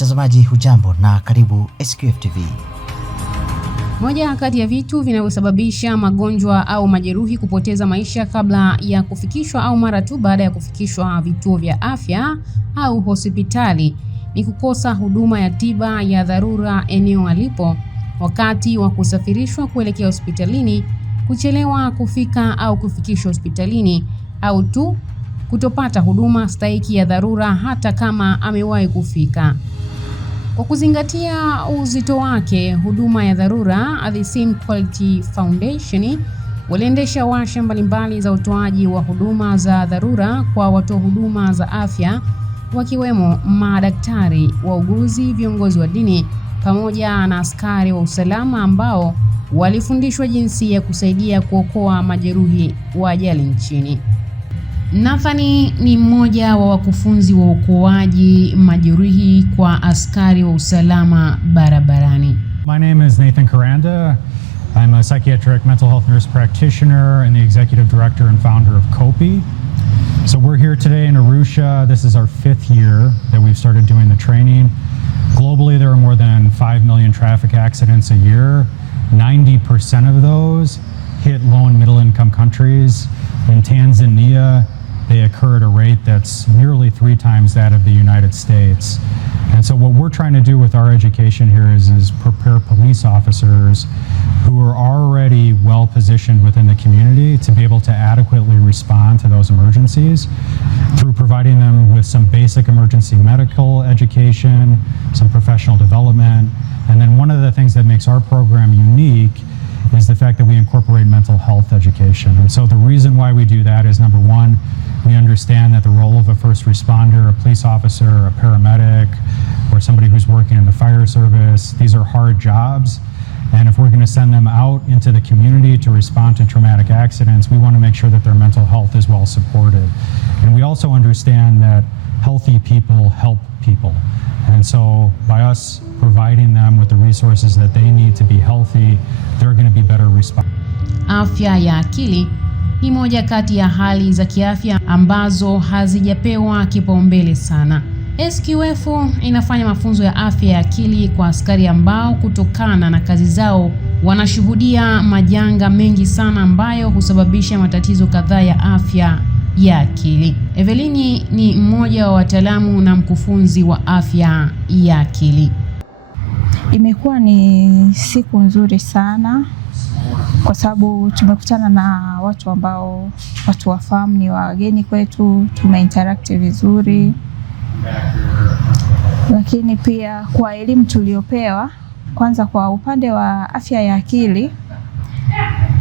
Mtazamaji hujambo na karibu SQF TV. Moja kati ya vitu vinavyosababisha magonjwa au majeruhi kupoteza maisha kabla ya kufikishwa au mara tu baada ya kufikishwa vituo vya afya au hospitali ni kukosa huduma ya tiba ya dharura eneo alipo wakati wa kusafirishwa kuelekea hospitalini, kuchelewa kufika au kufikishwa hospitalini, au tu kutopata huduma stahiki ya dharura hata kama amewahi kufika. Kwa kuzingatia uzito wake, huduma ya dharura The Same Quality Foundation waliendesha warsha mbalimbali za utoaji wa huduma za dharura kwa watoa huduma za afya wakiwemo madaktari, wauguzi, viongozi wa dini pamoja na askari wa usalama ambao walifundishwa jinsi ya kusaidia kuokoa majeruhi wa ajali nchini. Nathani ni mmoja wa wakufunzi wa uokoaji majeruhi kwa askari wa usalama barabarani. My name is Nathan Karanda. I'm a psychiatric mental health nurse practitioner and the executive director and founder of COPI. So we're here today in Arusha. This is our 5th year that we've started doing the training. Globally, there are more than 5 million traffic accidents a year. 90% of those hit low and middle income countries. In Tanzania, they occur at a rate that's nearly 3 times that of the United States. And so what we're trying to do with our education here is prepare police officers who are already well positioned within the community to be able to adequately respond to those emergencies through providing them with some basic emergency medical education, some professional development. And then one of the things that makes our program unique is the fact that we incorporate mental health education. And so the reason why we do that is, number one, we understand that the role of a first responder, a police officer, a paramedic, or somebody who's working in the fire service, these are hard jobs. And if we're going to send them out into the community to respond to traumatic accidents, we want to make sure that their mental health is well supported. And we also understand that healthy people help people. And so by us providing them with the resources that they need to be healthy, they're going to be better responders. Afya ya akili ni moja kati ya hali za kiafya ambazo hazijapewa kipaumbele sana. SQF inafanya mafunzo ya afya ya akili kwa askari ambao kutokana na kazi zao wanashuhudia majanga mengi sana ambayo husababisha matatizo kadhaa ya afya ya akili. Evelini ni mmoja wa wataalamu na mkufunzi wa afya ya akili. Imekuwa ni siku nzuri sana kwa sababu tumekutana na watu ambao watu wafahamu, ni wageni kwetu, tumeinteract vizuri. Lakini pia kwa elimu tuliopewa, kwanza kwa upande wa afya ya akili,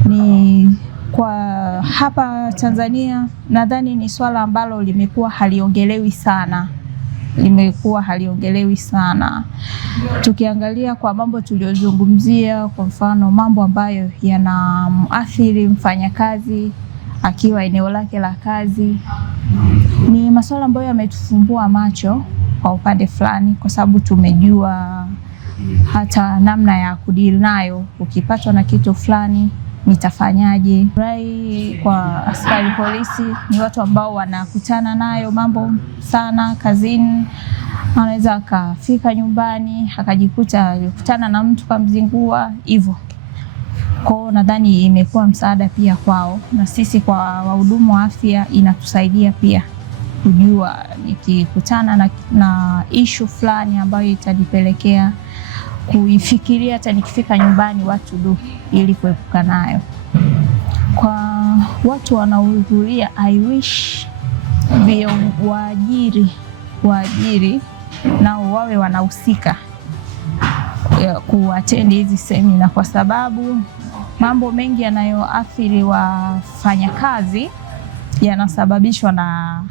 ni kwa hapa Tanzania nadhani ni swala ambalo limekuwa haliongelewi sana. Tukiangalia kwa mambo tuliozungumzia, kwa mfano mambo ambayo yanaathiri mfanyakazi akiwa eneo lake la kazi, ni masuala ambayo yametufumbua macho kwa upande fulani, kwa sababu tumejua hata namna ya kudili nayo. Ukipatwa na kitu fulani nitafanyaje? Rai kwa askari polisi ni watu ambao wanakutana nayo mambo sana kazini. Anaweza akafika nyumbani akajikuta alikutana na mtu kamzingua hivyo. Kwa nadhani imekuwa msaada pia kwao, na sisi kwa wahudumu wa afya inatusaidia pia kujua nikikutana na issue fulani ambayo itanipelekea kuifikiria hata nikifika nyumbani watu ili kuepuka nayo. Kwa watu wanaohudhuria, I wish waajiri nao wawe wanahusika kuattend hizi semina, kwa sababu mambo mengi yanayoathiri wafanyakazi yanasababishwa na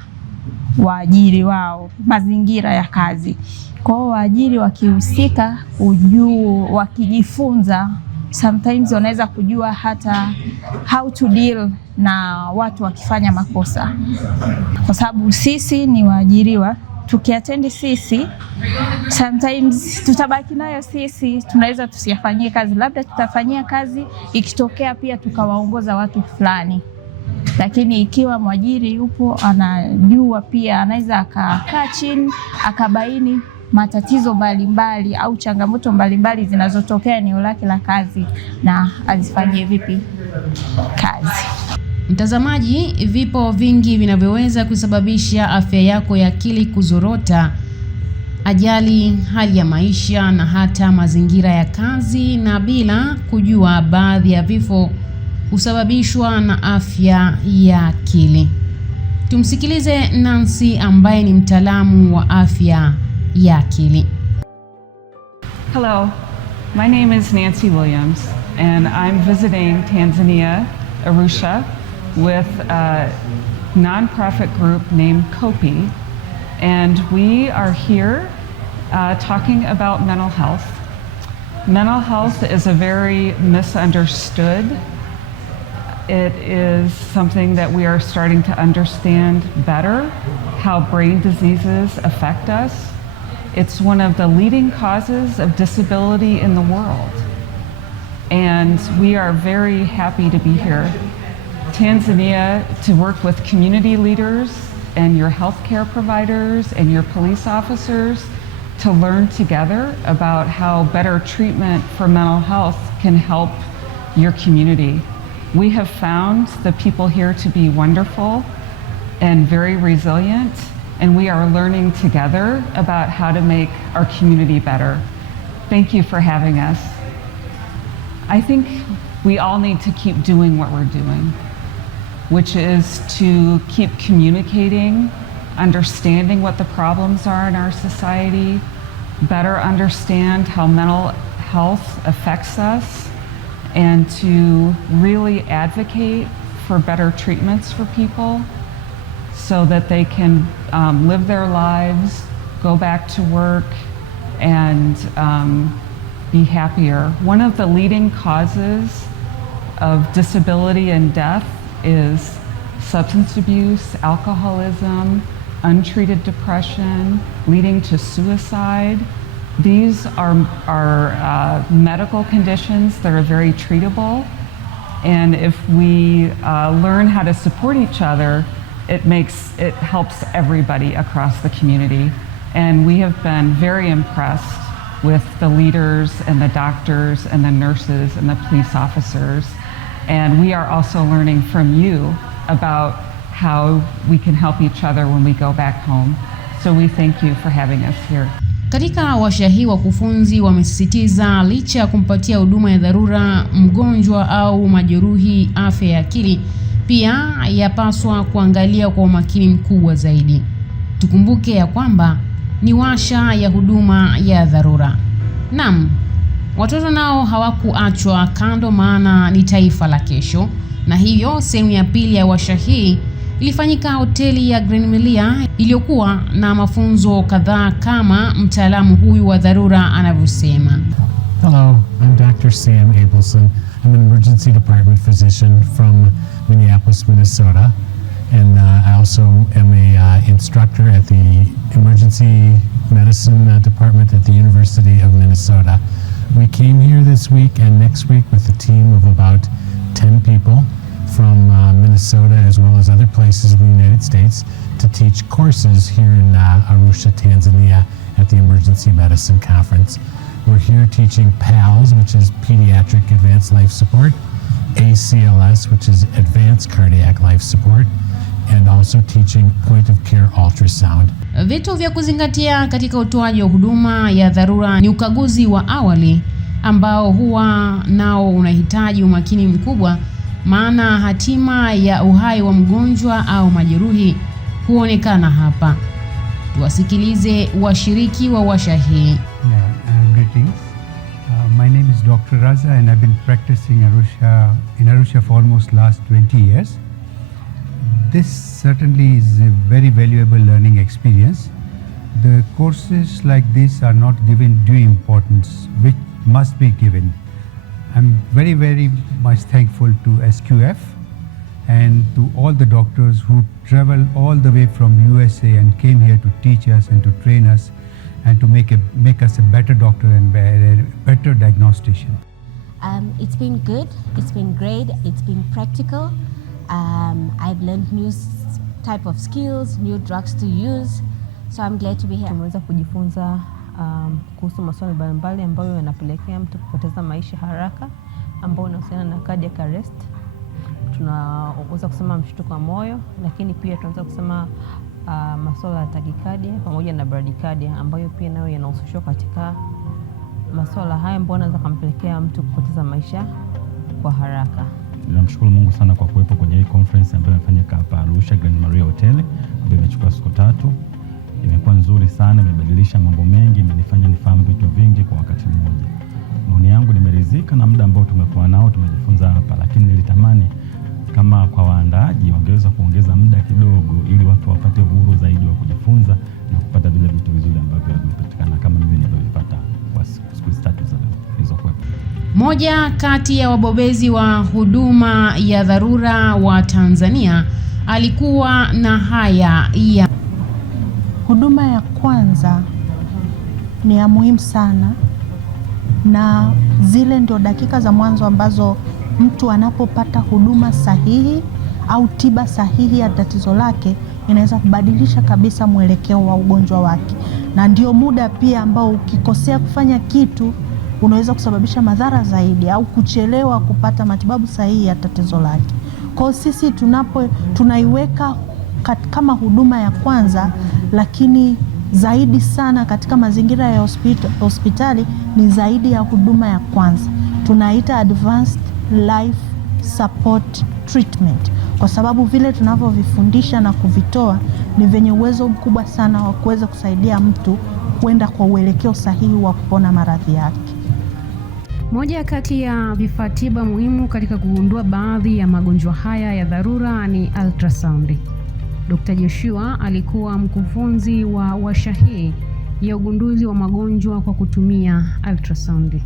waajiri wao, mazingira ya kazi. Kwa hiyo waajiri wakihusika, wakijifunza, sometimes wanaweza kujua hata how to deal na watu wakifanya makosa, kwa sababu sisi ni waajiriwa. Tukiatendi sisi, sometimes tutabaki nayo sisi, tunaweza tusiyafanyie kazi, labda tutafanyia kazi ikitokea pia tukawaongoza watu fulani. Lakini ikiwa mwajiri yupo anajua, pia anaweza akakaa chini akabaini matatizo mbalimbali au changamoto mbalimbali zinazotokea eneo lake la kazi na azifanyie vipi kazi. Mtazamaji, vipo vingi vinavyoweza kusababisha afya yako ya akili kuzorota: ajali, hali ya maisha na hata mazingira ya kazi, na bila kujua baadhi ya vifo husababishwa na afya ya akili. Tumsikilize Nancy ambaye ni mtaalamu wa afya ya akili. Hello, my name is Nancy Williams and I'm visiting Tanzania, Arusha, with a nonprofit group named COPI, and we are here talking about mental health. Mental health is a very misunderstood. It is something that we are starting to understand better, how brain diseases affect us. It's one of the leading causes of disability in the world. And we are very happy to be here. Tanzania, to work with community leaders and your healthcare providers and your police officers to learn together about how better treatment for mental health can help your community. We have found the people here to be wonderful and very resilient, and we are learning together about how to make our community better. Thank you for having us. I think we all need to keep doing what we're doing, which is to keep communicating, understanding what the problems are in our society, better understand how mental health affects us, and to really advocate for better treatments for people so that they can live their lives, go back to work, and be happier. One of the leading causes of disability and death is substance abuse, alcoholism, untreated depression, leading to suicide. These are medical conditions that are very treatable, and if we learn how to support each other, it helps everybody across the community. And we have been very impressed with the leaders and the doctors and the nurses and the police officers. And we are also learning from you about how we can help each other when we go back home. So we thank you for having us here. Katika warsha hii wakufunzi wamesisitiza licha ya kumpatia huduma ya dharura mgonjwa au majeruhi afya ya akili, pia yapaswa kuangalia kwa umakini mkubwa zaidi. Tukumbuke ya kwamba ni warsha ya huduma ya dharura. Naam, watoto nao hawakuachwa kando, maana ni taifa la kesho. Na hivyo sehemu ya pili ya warsha hii ilifanyika hoteli ya Green Milia iliyokuwa na mafunzo kadhaa kama mtaalamu huyu wa dharura anavyosema. Hello, I'm Dr. Sam Abelson. I'm an emergency department physician from Minneapolis, Minnesota. And I also am a instructor at the emergency medicine department at the University of Minnesota. We came here this week and next week with a team of about 10 people from Minnesota as well as other places in the United States to teach courses here in Arusha, Tanzania at the Emergency Medicine Conference. We're here teaching PALS, which is Pediatric Advanced Life Support, ACLS, which is Advanced Cardiac Life Support, and also teaching point of care ultrasound. Vitu vya kuzingatia katika utoaji wa huduma ya dharura ni ukaguzi wa awali ambao huwa nao unahitaji umakini mkubwa, maana hatima ya uhai wa mgonjwa au majeruhi huonekana hapa. Tuwasikilize washiriki wa warsha hii. Greetings. My name is Dr. Raza and I've been practicing in Arusha for almost last 20 years. This certainly is a very valuable learning experience. The courses like this are not given due importance, which must be given. I'm very, very much thankful to SQF and to all the doctors who travel all the way from USA and came here to teach us and to train us and to make us a better doctor and a better diagnostician. It's been good, it's been great, it's been practical. I've learned new type of skills, new drugs to use, so I'm glad to be here. Tumeweza kujifunza kuhusu masuala mbalimbali ambayo yanapelekea mtu kupoteza maisha haraka, ambayo inahusiana na cardiac arrest. Tunaweza kusema mshtuko wa moyo, lakini pia tunaweza kusema masuala ya tachycardia pamoja na bradycardia, ambayo pia nayo yanahusishwa katika masuala haya ambayo yanaweza kumpelekea mtu kupoteza maisha kwa haraka. Ninamshukuru Mungu sana kwa kuwepo kwenye hii conference ambayo imefanyika hapa Arusha Grand Maria Hotel, ambayo imechukua siku 3. Imekuwa nzuri sana, imebadilisha mambo mengi, imenifanya nifahamu vitu vingi kwa wakati mmoja. Maoni yangu, nimeridhika na muda ambao tumekuwa nao, tumejifunza hapa, lakini nilitamani kama kwa waandaaji wangeweza kuongeza muda kidogo ili watu wapate uhuru zaidi wa kujifunza na kupata vile vitu vizuri ambavyo vimepatikana kama mimi nilivyopata kwa siku 3 zilizokuwepo. Moja kati ya wabobezi wa huduma ya dharura wa Tanzania alikuwa na haya ya: huduma ya kwanza ni ya muhimu sana, na zile ndio dakika za mwanzo ambazo mtu anapopata huduma sahihi au tiba sahihi ya tatizo lake inaweza kubadilisha kabisa mwelekeo wa ugonjwa wake, na ndio muda pia ambao ukikosea kufanya kitu unaweza kusababisha madhara zaidi au kuchelewa kupata matibabu sahihi ya tatizo lake. Kwa sisi tunaiweka kama huduma ya kwanza, lakini zaidi sana katika mazingira ya hospitali ni zaidi ya huduma ya kwanza. Tunaita advanced life support treatment, kwa sababu vile tunavyovifundisha na kuvitoa ni venye uwezo mkubwa sana wa kuweza kusaidia mtu kwenda kwa uelekeo sahihi wa kupona maradhi yake. Moja kati ya vifaa tiba muhimu katika kugundua baadhi ya magonjwa haya ya dharura ni ultrasound. Dr. Joshua alikuwa mkufunzi wa washa hii ya ugunduzi wa magonjwa kwa kutumia ultrasound.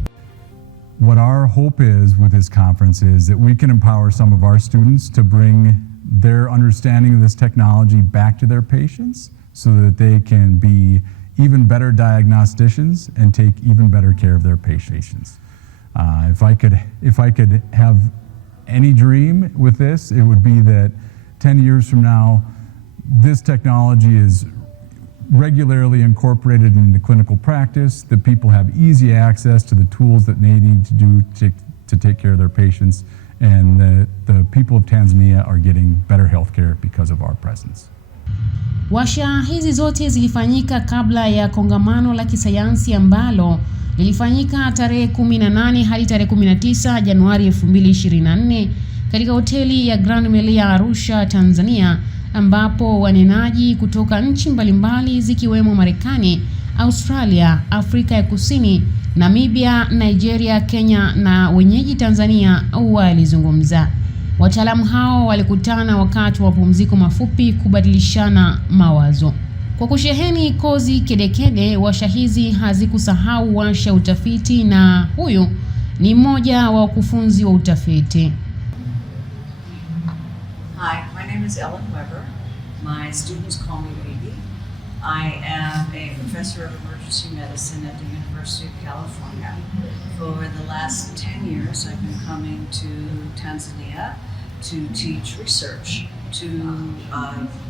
What our hope is with this conference is that we can empower some of our students to bring their understanding of this technology back to their patients so that they can be even better diagnosticians and take even better care of their patients. If I could have any dream with this, it would be that 10 years from now, this technology is regularly incorporated into clinical practice, that people have easy access to the tools that they need to do to take care of their patients, and that the people of Tanzania are getting better health care because of our presence. Washa hizi zote zilifanyika kabla ya kongamano la kisayansi ambalo lilifanyika tarehe 18 hadi tarehe 19 Januari 2024 katika hoteli ya Grand Maria Arusha, Tanzania, ambapo wanenaji kutoka nchi mbalimbali zikiwemo Marekani, Australia, Afrika ya Kusini, Namibia, Nigeria, Kenya na wenyeji Tanzania walizungumza. Wataalamu hao walikutana wakati wa mapumziko mafupi kubadilishana mawazo. Kwa kusheheni kozi kedekede, washa hizi hazikusahau washa utafiti, na huyu ni mmoja wa wakufunzi wa utafiti. Hi, my name is Ellen Weber. My students call me Baby. I am a professor of emergency medicine at the University of California. For the last 10 years, I've been coming to Tanzania to teach research to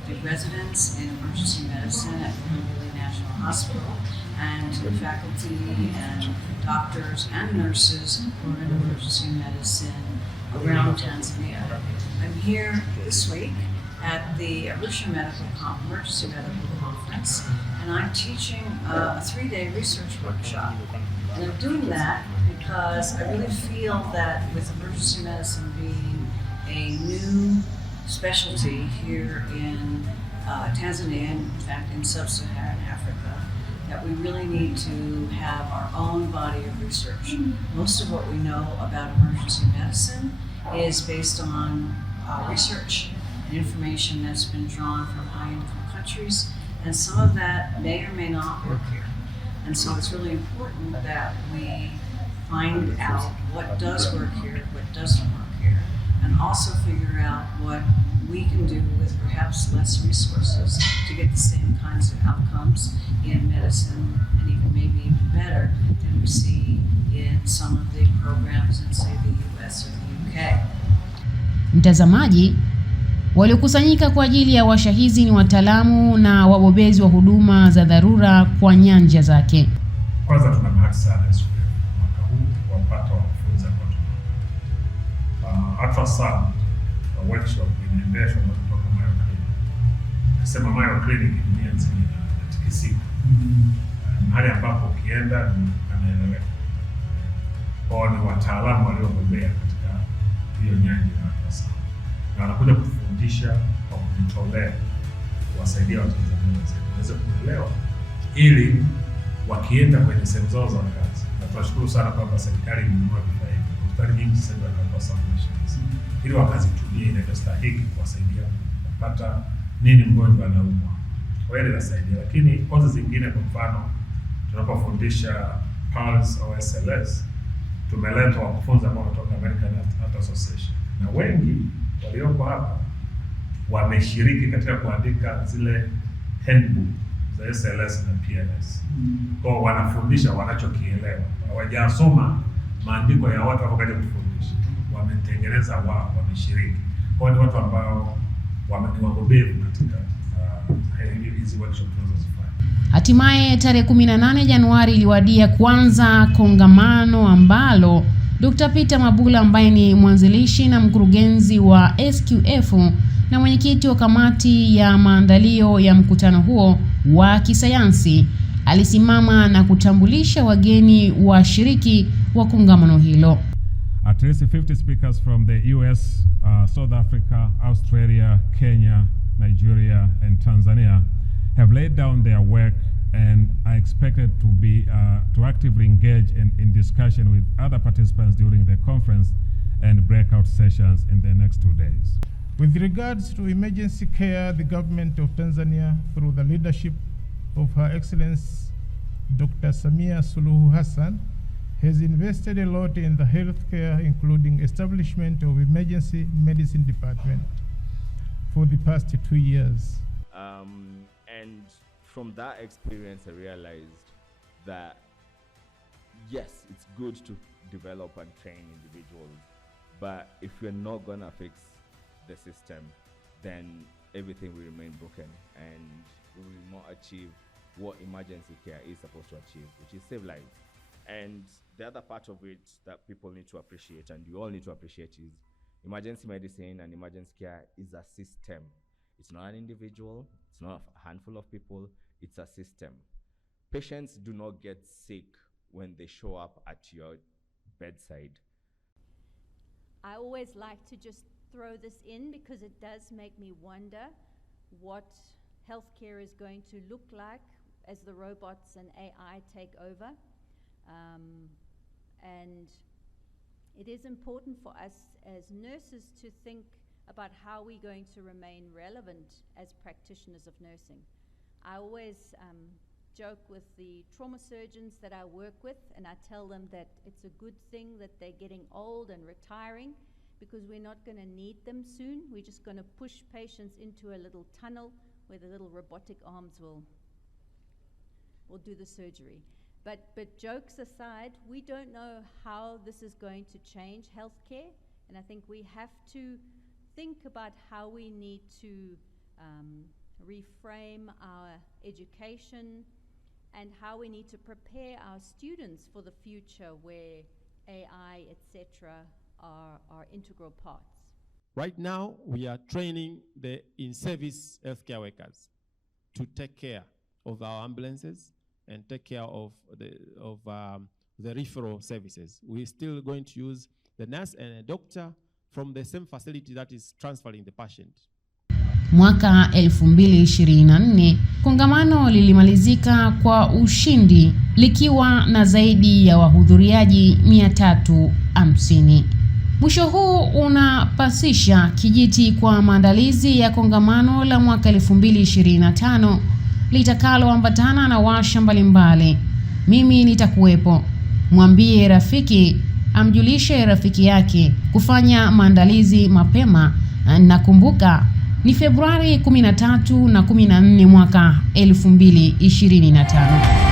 the residents in emergency medicine at Muhimbili National Hospital, and to the faculty and doctors and nurses who are in emergency medicine around Tanzania. I'm here this week at the Arusha Emergency Medical Conference, and I'm teaching a 3-day research workshop. And I'm doing that because I really feel that with emergency medicine being a new specialty here in Tanzania, and in fact in sub-Saharan Africa, that we really need to have our own body of research. Most of what we know about emergency medicine is based on research and information that's been drawn from high-income countries, and some of that may or may not work here. And so it's really important that we find out what does work here, what doesn't work here, and also figure out what we can do with perhaps less resources to get the same kinds of outcomes in medicine, and even maybe even better than we see in some of the programs in, say, the US or the UK. Mtazamaji, waliokusanyika kwa ajili ya washa hizi ni wataalamu na wabobezi wa huduma za dharura kwa nyanja zake. Kwanza tuna bahati sana SQF mwaka huu kuwapata wakufunzi ambao ultrasound workshop inaendeshwa na kutoka Mayo Clinic. Nasema Mayo Clinic dunia nzima inatikisika. Mahali ambapo ukienda anaeleweka. Kwa ni wataalamu waliobobea katika hiyo nyanja ya ultrasound. Na wanakuja kufundisha kwa kujitolea kuwasaidia Watanzania waweze kuelewa ili wakienda kwenye sehemu zao za kazi. Na tunashukuru sana kwamba serikali imenunua vifaa hivi. Hospitali nyingi sasa hivi wanatoa sound machines ili wakazitumie inavyostahili kuwasaidia kupata nini mgonjwa anaumwa. Kwa hiyo inasaidia, lakini kozi zingine, kwa mfano tunapofundisha PALS au SLS, tumeleta wakufunzi ambao kutoka American Heart Association, na wengi walioko hapa wameshiriki katika kuandika zile handbook za SLS na PLS. Kwa wanafundisha wanachokielewa. Hawajasoma maandiko ya watu hapo kaja kufundisha. Wametengeneza wao, wameshiriki. Kwa ni watu ambao wamewabobevu katika hizi workshop tunazozifanya. Hatimaye tarehe 18 Januari iliwadia kuanza kongamano ambalo Dr. Peter Mabula ambaye ni mwanzilishi na mkurugenzi wa SQF na mwenyekiti wa kamati ya maandalio ya mkutano huo wa kisayansi alisimama na kutambulisha wageni washiriki wa kongamano hilo. At least 50 speakers from the US, South Africa, Australia, Kenya, Nigeria and Tanzania have laid down their work and are expected to be to actively engage in discussion with other participants during the conference and breakout sessions in the next 2 days. With regards to emergency care, the government of Tanzania, through the leadership of Her Excellency Dr. Samia Suluhu Hassan, has invested a lot in the healthcare, including establishment of emergency medicine department for the past 2 years. And from that experience, I realized that yes, it's good to develop and train individuals, but if we're not gonna fix the system, then everything will remain broken and we will not achieve what emergency care is supposed to achieve, which is save lives. And the other part of it that people need to appreciate, and you all need to appreciate, is emergency medicine and emergency care is a system. It's not an individual, it's not a handful of people, it's a system. Patients do not get sick when they show up at your bedside. I always like to just throw this in because it does make me wonder what healthcare is going to look like as the robots and AI take over. And it is important for us as nurses to think about how we're going to remain relevant as practitioners of nursing. I always joke with the trauma surgeons that I work with, and I tell them that it's a good thing that they're getting old and retiring, because we're not going to need them soon. We're just going to push patients into a little tunnel where the little robotic arms will do the surgery. But jokes aside, we don't know how this is going to change healthcare, and I think we have to think about how we need to reframe our education and how we need to prepare our students for the future where AI, etc., are integral parts. Right now, we are training the in-service healthcare workers to take care of our ambulances and take care of the referral services. We're still going to use the nurse and a doctor from the same facility that is transferring the patient. Mwaka 2024 kongamano lilimalizika kwa ushindi likiwa na zaidi ya wahudhuriaji 350. Mwisho huu unapasisha kijiti kwa maandalizi ya kongamano la mwaka 2025 litakaloambatana na washa mbalimbali. Mimi nitakuwepo. Mwambie rafiki amjulishe rafiki yake kufanya maandalizi mapema, na kumbuka ni Februari 13 na 14 mwaka 2025.